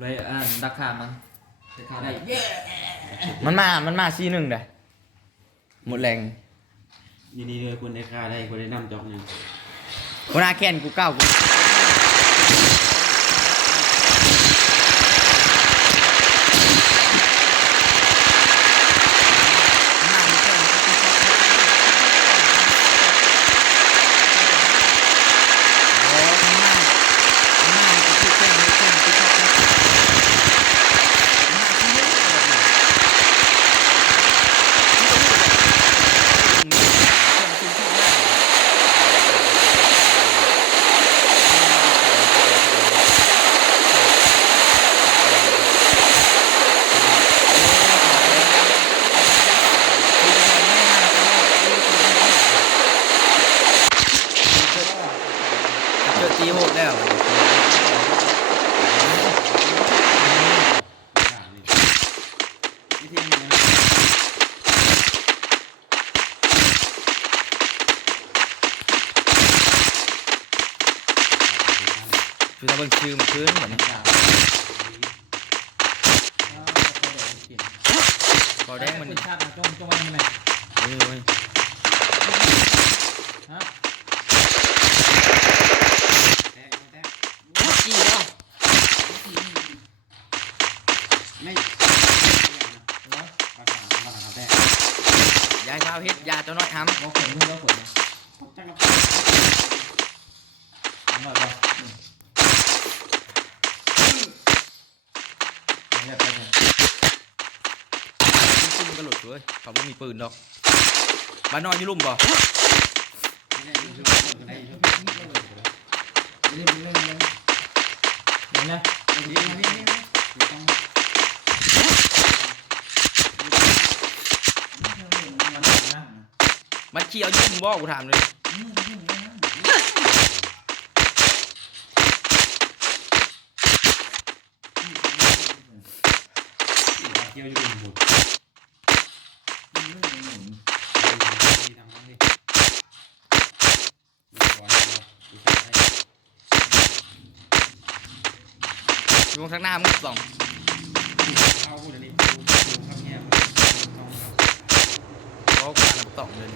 เลยราคามันราคาได้เย้มันมาซีหนึ่งเลยหมดแรงดีๆเลยคนได้ค่าได้คนได้นำจอกเนี่ยคนอาแคนกูเก้ากูตีโหดแล้วคือเราเบิ่งชื่อมันคืนเหมือนพอแดงมันชาติจงมันไหนฮะจี้ก็ไม่ยายพาเพชรยาเจ้าน้อยห้ำเราขนเราขนทำแบบว่าเนี่ยไปเนี่ยซึ่งมันก็หลุดเลยเขาไม่มีปืนหรอกบ้านนอนอยู่ลุ่มบ่เล่นเห็นไหมมันเขี่ยวยุ่มบ่กูถามเลยเกี่ยวอยู่หมดอยู่ข้างหน้ามึงสองเข้าพูดอันนี้ดูครับเนี่ยเขาการน้ำตกเลย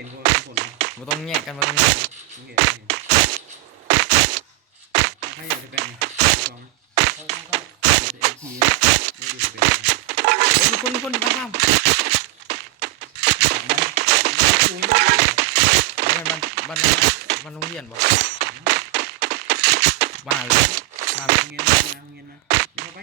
เห็นคนคนมันต้องแยกกันมันต้องเห็นใครอยากจะเป็นสองจะเอทีไม่ดูเป็นคนบ้าบ้ามันโรงเรียนบ่บ้าเลยมาเงี้ยนะเดี๋ยวไป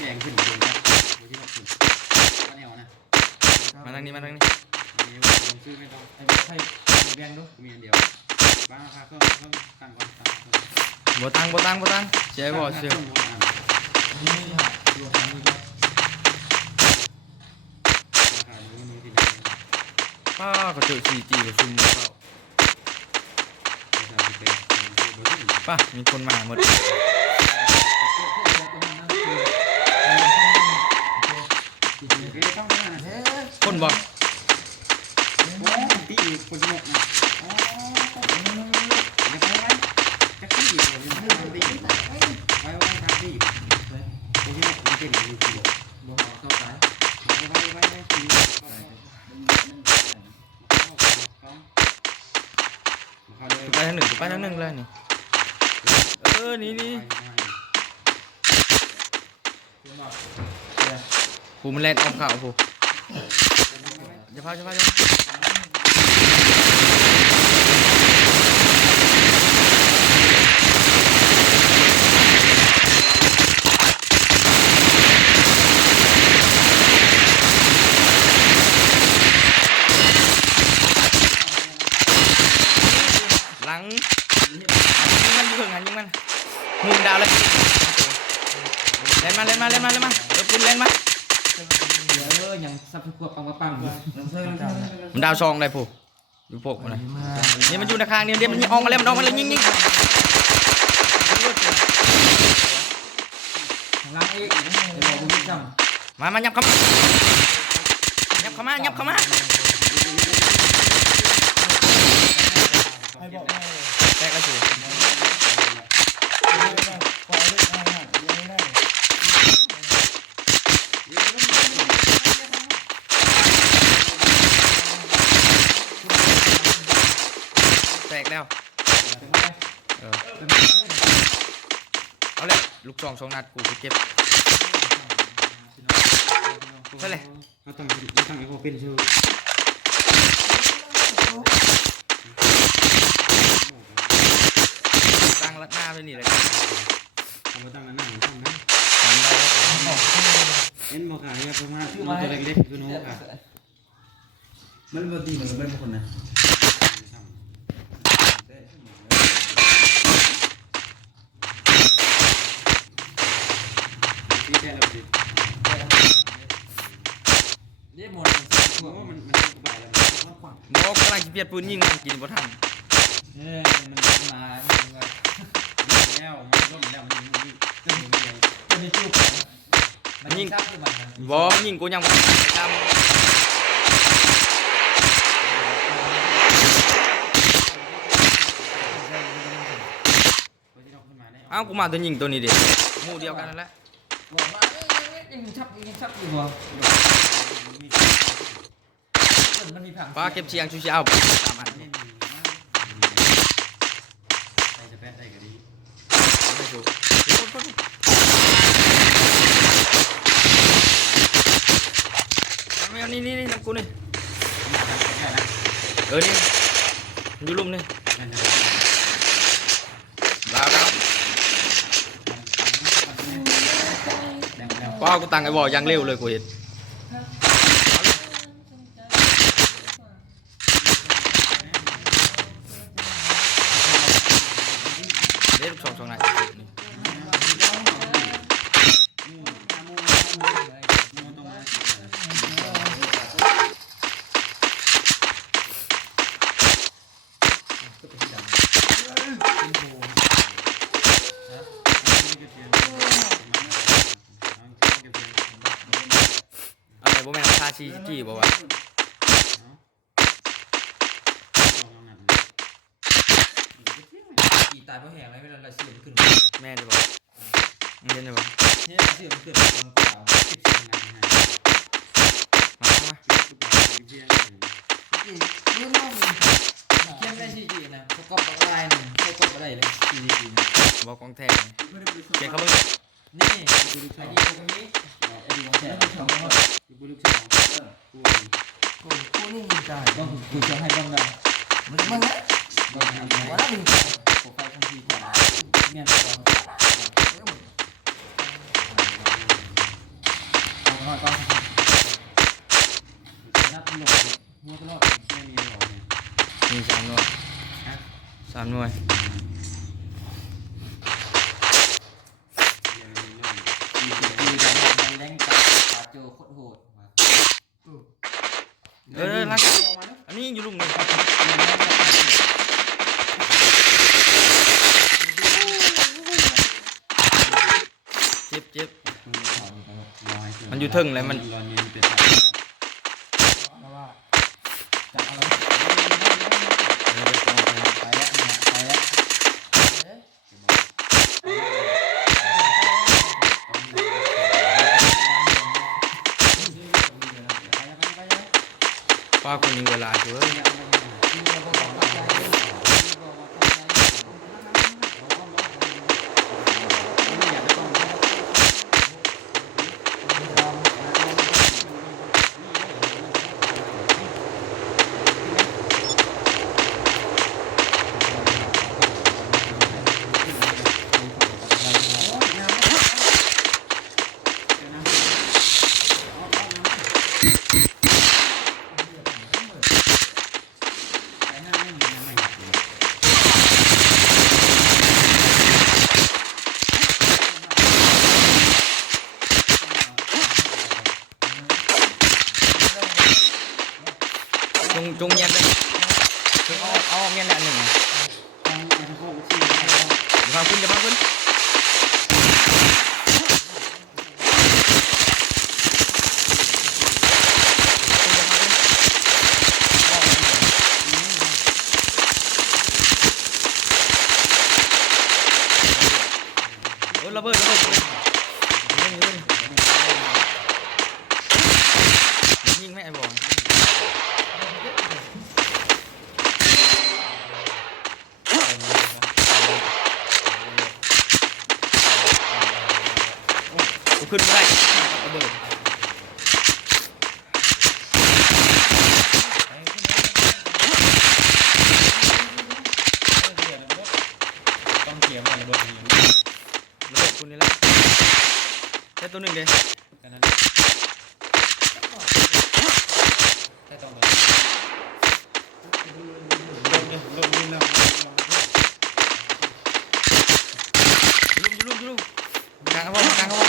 แดงขึ้นเดินครับโอ้ยที่เราขึ้นก็แนวนะ มาทางนี้มาทางนี้ อันนี้ลงชื่อไม่ต้อง ไอ้ใครแบงดู มีอันเดียวบ้างราคาเพิ่มตั้งก่อนตั้งก่อน บ่ตังเสียบ่เสีย นี่ดูทางนี้ก็ ราคาดูมือที่ไหน ป้าก็เจอ 4G กับซุ่มเปล่า ราคาที่เป็นเบอร์ที่ ป้ามีคนมาหมดคนบ่ ตีคนหมดนะอ๋อไม่ใช่ไหมแท็กซี่อยู่เนี่ยมันตีไว้แท็กซี่คนที่มันเป็นอยู่ที่ บ่หอเข้าไป ไว้ที่เขาเลย ไปทางหนึ่งเลยนี่นี่ คือหมอก ผูมันแล่นออกข่าวผูจะพาหลังยิงมันอยู่ข้างหลังยิงมันมุมดาวเลยเล่นมาปืนเล่นมา ยังซับพวกปังมันดาวซองเลยผู้อยู่พวกอะไรนี่มันอยู่ในคางนี่เดี๋ยวมันออกมาแล้วยิง ทางล่างอีกไอ้บอกคุณจำ มายับเข้ามาแตกแล้วสิแตกแล้วเอาเลยลูก2 นัดกูไปเก็บใช่เลย เขาตั้งไอ้พวกเป็นชื่อ ตั้งลัดหน้าไปนี่เลย ทำมาตั้งนั้นหน้ามันต้องนะ ทำได้ เอ็นบอกขายเนี่ยประมาณตัวเล็กๆคือโน้ตค่ะ มันบ่ดีเหมือนกันบางคนนะ ที่แท้เราดิ เรียกหมด เพราะว่ามันสบายแล้วมันขวาง บอกกำลังจะเปลี่ยนปืนยิงมันกินบ่ทัน มันมาอย่างเงี้ย แล้วมันร่มแล้วมันมีตึ้งมีอะไร ตัวนี้จุกมันยิงซับคือมัน บ่ยิงกูยังบ่ตามเอ้ากูมาตัวยิงตัวนี้ดิหมู่เดียวกันนั่นแหละ บอกว่ายังชับอยู่บ่มันมีผัง ป้าเก็บเชียงชูเช้าตามอัน ใส่จะแปดได้ก็ดี ไม่ถูกไม่เอานี่ทำกูนี่นี่อยู่ลุ่มนี่ดาวป้ากูตั้งไอ้บ่อยังเร็วเลยกูเห็นเด็ก2 นัดอะไรบ่แม่นคาชีจี้บ่วะ กี่ตายเพราะแหงไหมเวลาเราเสียมันขึ้น แม่นบ่มึงเห็นบ่ เนี่ยเสียมันขึ้นบนเปล่า มา เขียนได้ซีจีนะเขาก็ปักลายหนึ่งเขาก็อะไรเลยซีจีนะ บ่กองแท้เก็บเขาเบิ่ง นี่ไอ้ดีตรงนี้ไอ้ดีของแท้ของมัน บุรุษสองกูนี่มีใจ ต้องคุยจะให้บ้างนะมันบ้างนะบ้างนะว่าแล้วมันโปรไฟล์ทันทีกว่าเนี่ย ก่อนก่อนนับหลงหัวตลอด ไม่มีหรอกเนี่ย มี3 หน่วย ฮะ 3 หน่วย ตีกันแรงตัดปาโจโคตรโหด รักอันนี้อยู่ลุมนี่เจ็บมันอยู่ถึงเลยมัน รอนเย็นเป็น เพราะว่าจับเอาไปแล้วไปแล้วป้าคนยิงเวลาอยู่เว้ยจงเงียบเลยจงเอาเงียบแหละ1อย่าพังขึ้นระเบิดยิงไม่ไอ้บอลขึ้นไม่ได้ระเบิดต้องเกี่ยวอะไรบ้าง ระเบิดคุณนี่แหละแค่ตัวหนึ่งเดียว กันนั้น ใช่ตรง ลงนี่แล้ว ลุมกลางเขาบอก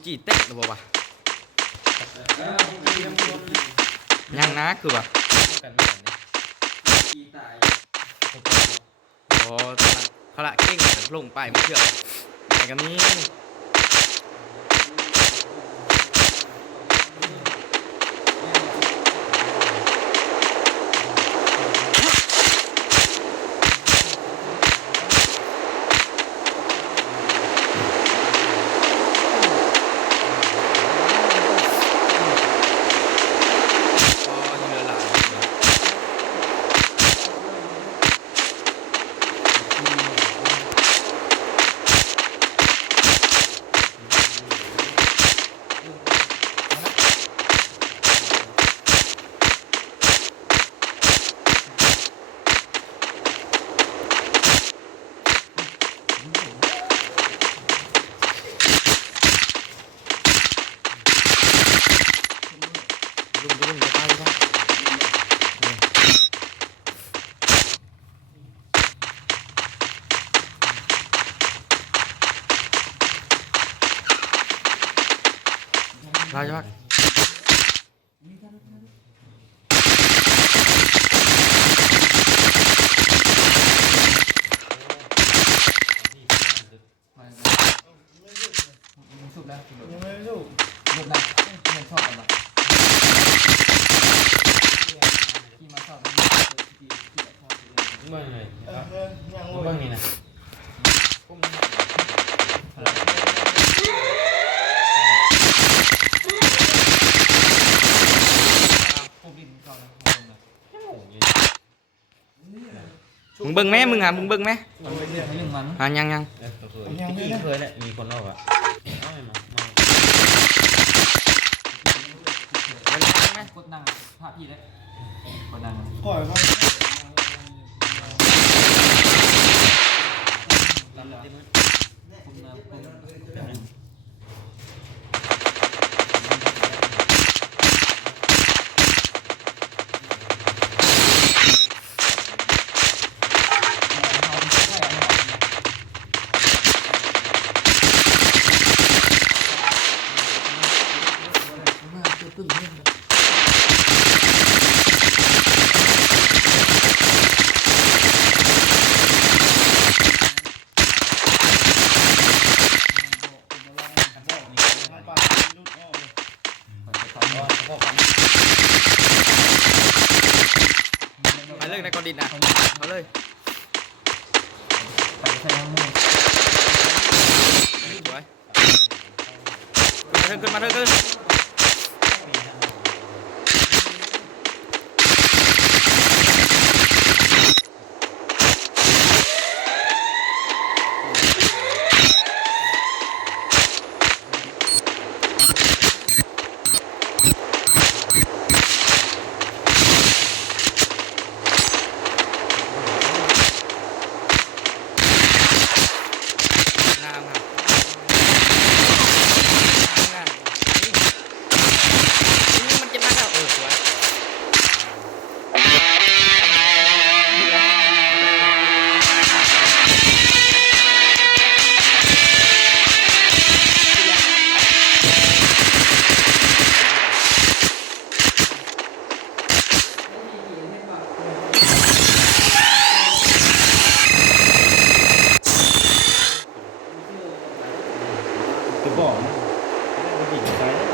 จีเต็กหรือเปล่าวะยังนะคือแบบโอ้เขาละเก่งลงไปไม่เชื่อแต่ก็มีลายจัก เบิ่งเลย ยัง เบิ่งนี่นะ มึงเบิ่งแม่มึงอ่ะมึงเบิ่งแม่ มันเป็นเรื่องหนึ่งมัน ยัง เคยแหละมีคนรอบอ่ะเอาไปมา เวลาไหม กดนั่งภาพพี่เลยกดนั่ง ก่อยว่า ไปเลยในกอดินอ่ะเอาเลย ไปใส่ห้องมือ สวยขึ้นมาเถอะขึ้นน้ำครับมันจะมาแล้วสวยจะบอกนะดีใจเลย